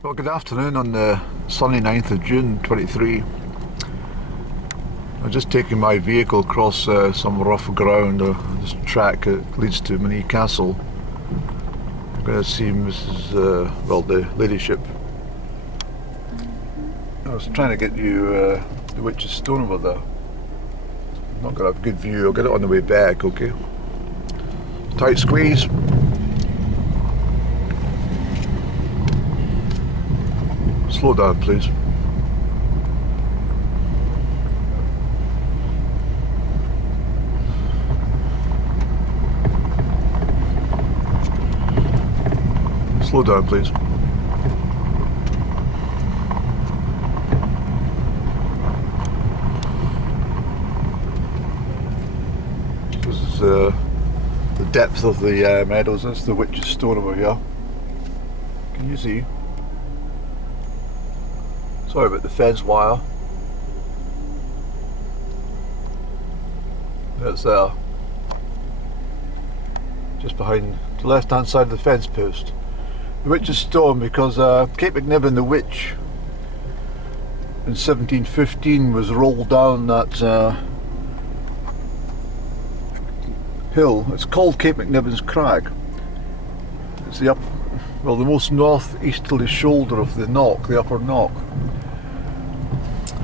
Well, good afternoon on the sunny 9th of June 23. I'm just taking my vehicle across some rough ground, this track that leads to Monzie Castle. I'm going to see the ladyship. I was trying to get you the Witch's Stone over there. I'm not going to have a good view. I'll get it on the way back, okay? Tight squeeze. Slow down, please. Slow down, please. This is the depth of the meadows. That's the Witch's Stone over here. Can you see? Sorry about the fence wire. It's just behind the left hand side of the fence post. The Witch's Stone, because Cape Macniven the Witch in 1715 was rolled down that hill. It's called Cape Macniven's Crag. It's the most northeasterly shoulder of the Knock, the Upper Knock.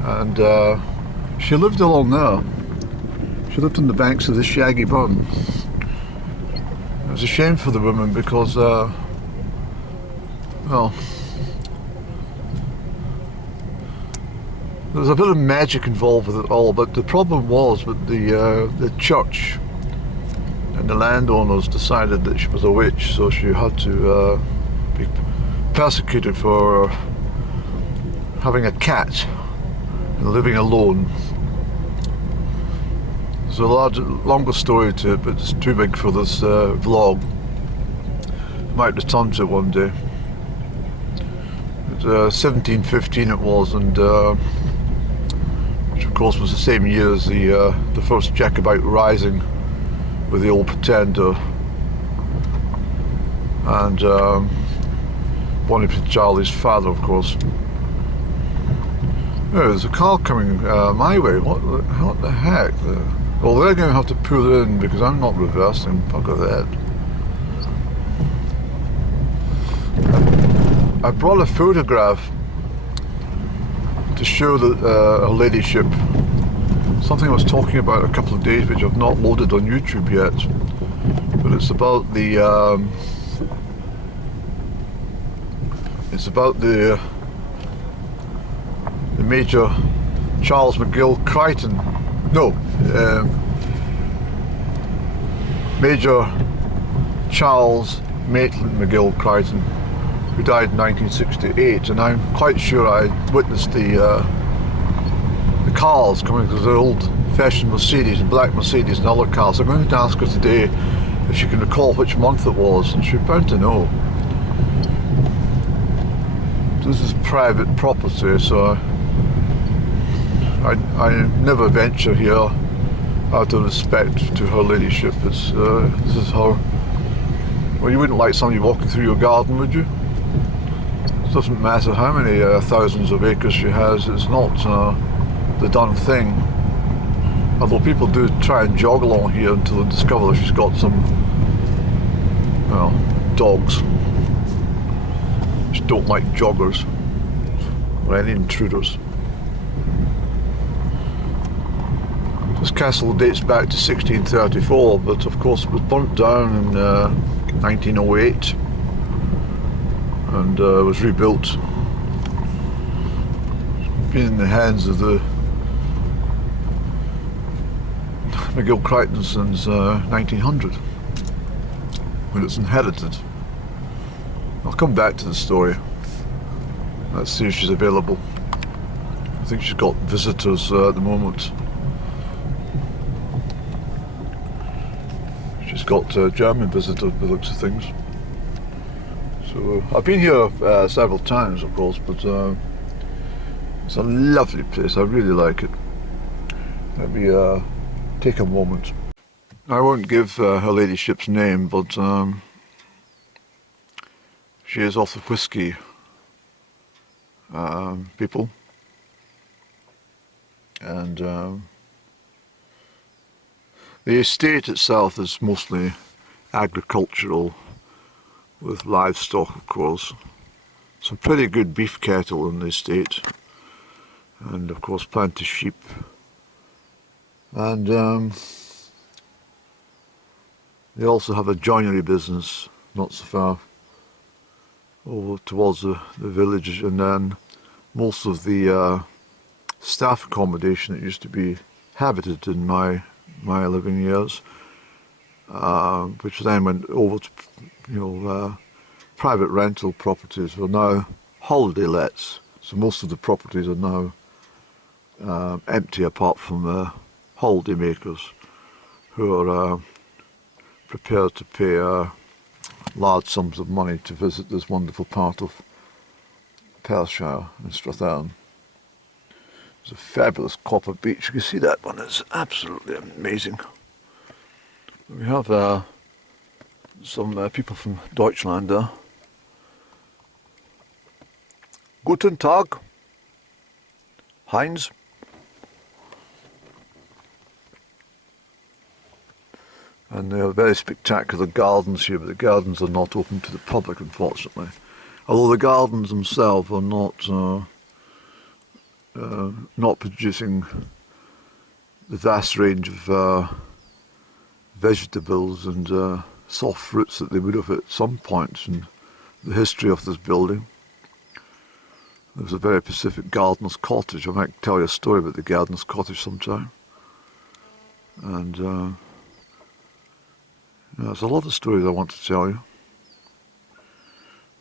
And she lived along there. She lived on the banks of the Shaggy Burn. It was a shame for the woman because, there's a bit of magic involved with it all, but the problem was that the church and the landowners decided that she was a witch, so she had to be persecuted for having a cat and living alone. There's a longer story to it, but it's too big for this vlog. Might return to it one day. 1715 it was, and which of course was the same year as the first Jacobite rising with the Old Pretender and Bonnie Prince Charlie's father, of course. Oh, there's a car coming my way. What the heck? Well, they're going to have to pull in because I'm not reversing. Bugger that. I brought a photograph to show that Her Ladyship, something I was talking about a couple of days, which I've not loaded on YouTube yet. But it's about the Major Charles McGill Crichton. No, Major Charles Maitland McGill Crichton, who died in 1968, and I'm quite sure I witnessed the cars coming, because they're old-fashioned Mercedes and black Mercedes and other cars. I'm going to ask her today if she can recall which month it was, and she's bound to know. This is private property, so I never venture here out of respect to Her Ladyship. This is her. Well, you wouldn't like somebody walking through your garden, would you? It doesn't matter how many thousands of acres she has, it's not the done thing. Although people do try and jog along here until they discover that she's got some, dogs. She don't like joggers or any intruders. This castle dates back to 1634, but of course it was burnt down in 1908 and was rebuilt. It's been in the hands of the McGill Crichton since 1900, when it's inherited. I'll come back to the story. Let's see if she's available. I think she's got visitors at the moment. She's got German visitors by the looks of things. So I've been here several times, of course, but it's a lovely place. I really like it. Let me take a moment. I won't give Her Ladyship's name, but she is off the whiskey people, and the estate itself is mostly agricultural, with livestock, of course. Some pretty good beef cattle in the estate, and of course plenty of sheep. And they also have a joinery business not so far over towards the village, and then most of the staff accommodation that used to be habited in my living years, which then went over to private rental properties, are now holiday lets. So most of the properties are now empty, apart from the holiday makers who are prepared to pay large sums of money to visit this wonderful part of Perthshire and Strathearn. There's a fabulous copper beach. You can see that one is absolutely amazing. We have some people from Deutschland there. Guten Tag, Heinz. And there are very spectacular gardens here, but the gardens are not open to the public, unfortunately. Although the gardens themselves are not producing the vast range of vegetables and soft fruits that they would have at some points in the history of this building. There was a very Pacific gardener's cottage. I might tell you a story about the gardener's cottage sometime. And there's a lot of stories I want to tell you.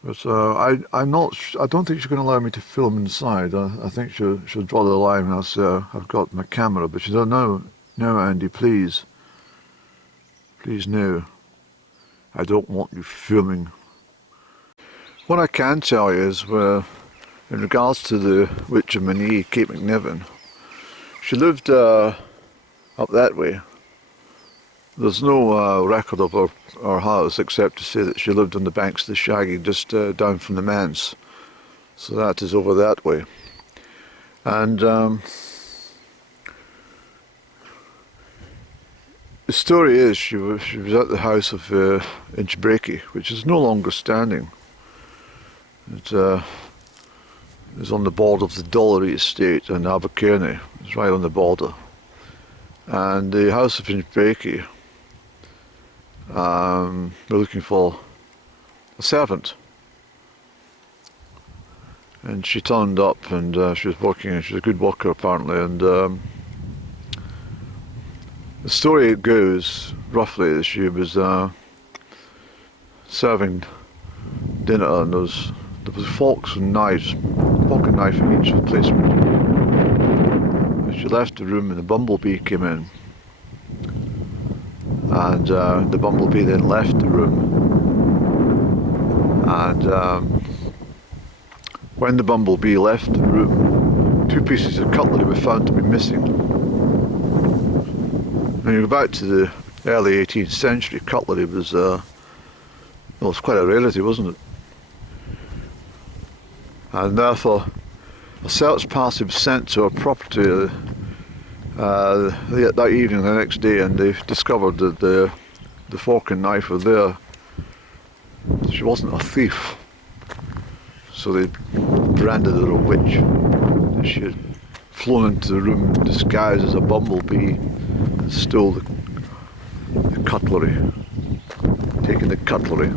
But I don't think she's going to allow me to film inside. I think she'll draw the line as I've got my camera. But she said, no, Andy, please. Please, no. I don't want you filming. What I can tell you is, in regards to the Witch of Monzie, Cape McNiven, she lived up that way. There's no record of her house except to say that she lived on the banks of the Shaggy, just down from the manse. So that is over that way. And the story is she was at the house of Inchbreaky, which is no longer standing. It is on the border of the Dollery estate and Abercairny. It's right on the border. And the house of Inchbreaky, we're looking for a servant. And she turned up, and she was working, and she was a good worker apparently, and the story goes roughly that she was serving dinner, and there was forks and knives, fork and knife in each placement. And she left the room and the bumblebee came in, and the bumblebee then left the room, and when the bumblebee left the room, 2 pieces of cutlery were found to be missing. When you go back to the early 18th century, cutlery was well, it was quite a rarity, wasn't it? And therefore a search party was sent to her property that evening, the next day, and they discovered that the fork and knife were there. She wasn't a thief, so they branded her a witch. She had flown into the room disguised as a bumblebee and stole the cutlery, taken the cutlery.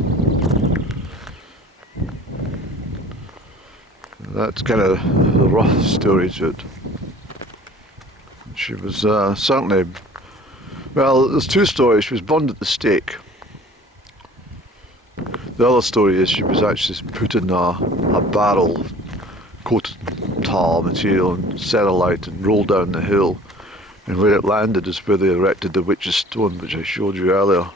That's kind of the rough story to it. She was certainly, well, there's 2 stories. She was burned at the stake. The other story is she was actually put in a barrel coated in tar material and set alight and rolled down the hill, and where it landed is where they erected the witch's stone, which I showed you earlier.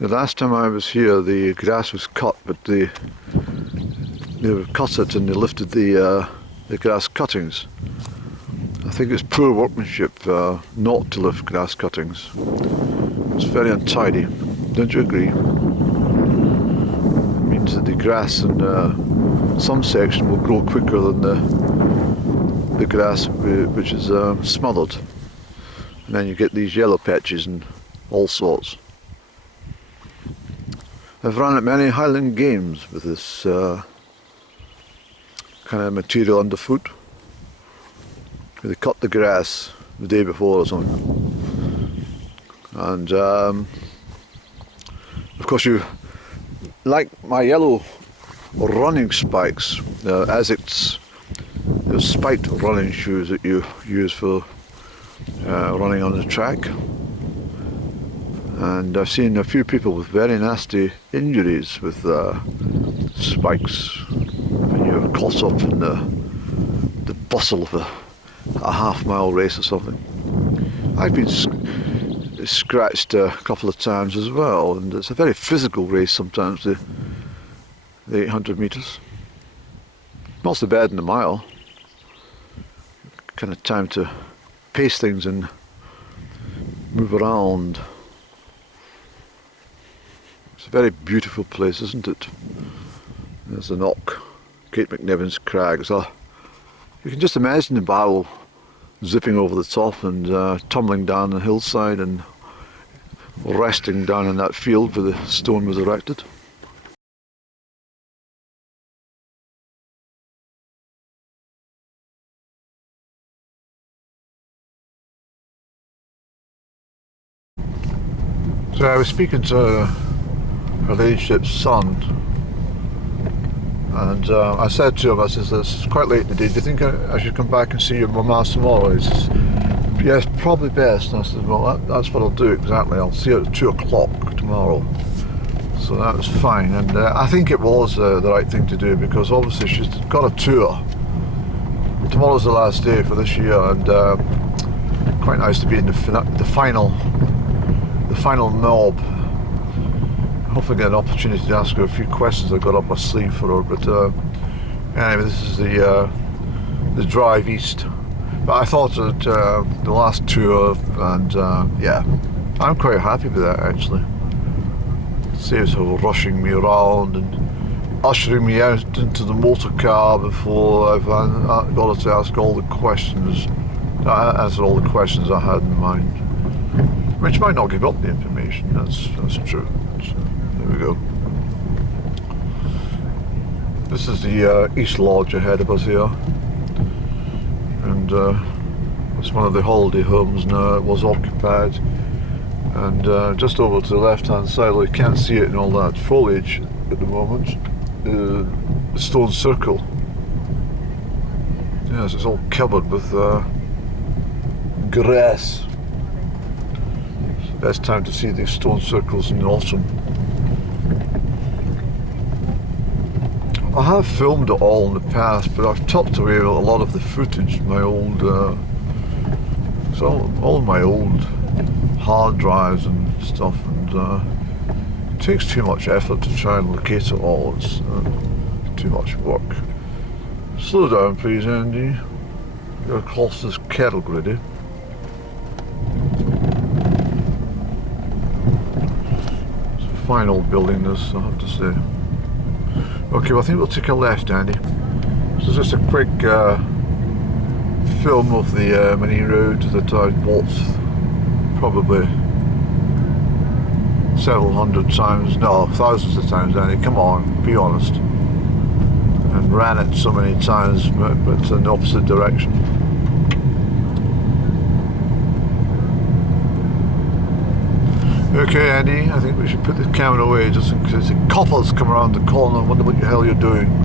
The last time I was here, the grass was cut, but they cut it and they lifted the grass cuttings. I think it's poor workmanship not to lift grass cuttings. It's very untidy. Don't you agree? I mean, find that the grass in some section will grow quicker than the grass which is smothered, and then you get these yellow patches and all sorts. I've run at many Highland games with this kind of material underfoot. They cut the grass the day before or something, and of course, you like my yellow running spikes, Asics, those spiked running shoes that you use for running on the track. And I've seen a few people with very nasty injuries with spikes when you're caught up in the bustle of a half-mile race or something. I've been scratched a couple of times as well, and it's a very physical race sometimes, the 800 metres. Not so bad in the mile. Kind of time to pace things and move around. It's a very beautiful place, isn't it? There's the Knock, Kate McNiven's Crag. So you can just imagine the barrel zipping over the top and tumbling down the hillside and resting down in that field where the stone was erected. So I was speaking to her ladyship's son, and I said to him, I said, it's quite late in the day, do you think I should come back and see your mama tomorrow? He says, yes, probably best. And I said, well, that's what I'll do exactly. I'll see her at 2 o'clock tomorrow. So that was fine, and I think it was the right thing to do, because obviously she's got a tour. Tomorrow's the last day for this year, and quite nice to be in the final knob. Hopefully get an opportunity to ask her a few questions I got up my sleeve for her. But anyway, this is the drive east. But I thought that the last tour, and yeah, I'm quite happy with that actually. It saves her rushing me around and ushering me out into the motor car before I've got her to ask all the questions. Answer all the questions I had in mind. Which might not give up the information. That's true. So, there we go. This is the East Lodge ahead of us here, and it's one of the holiday homes now. It was occupied, and just over to the left-hand side, well, you can't see it in all that foliage at the moment. The stone circle. Yes, it's all covered with grass. Best time to see these stone circles in the autumn. I have filmed it all in the past, but I've tucked away a lot of the footage, my old, all of my old hard drives and stuff, and it takes too much effort to try and locate it all. It's too much work. Slow down, please, Andy. You're across this cattle grid, eh? Fine old building this, I have to say. Okay, well I think we'll take a left, Andy. So just a quick film of the mini road that I walked probably several hundred times, no, thousands of times, Andy, come on, be honest. And ran it so many times, but in the opposite direction. Okay, Andy, I think we should put the camera away just in case the coppers come around the corner and wonder what the hell you're doing.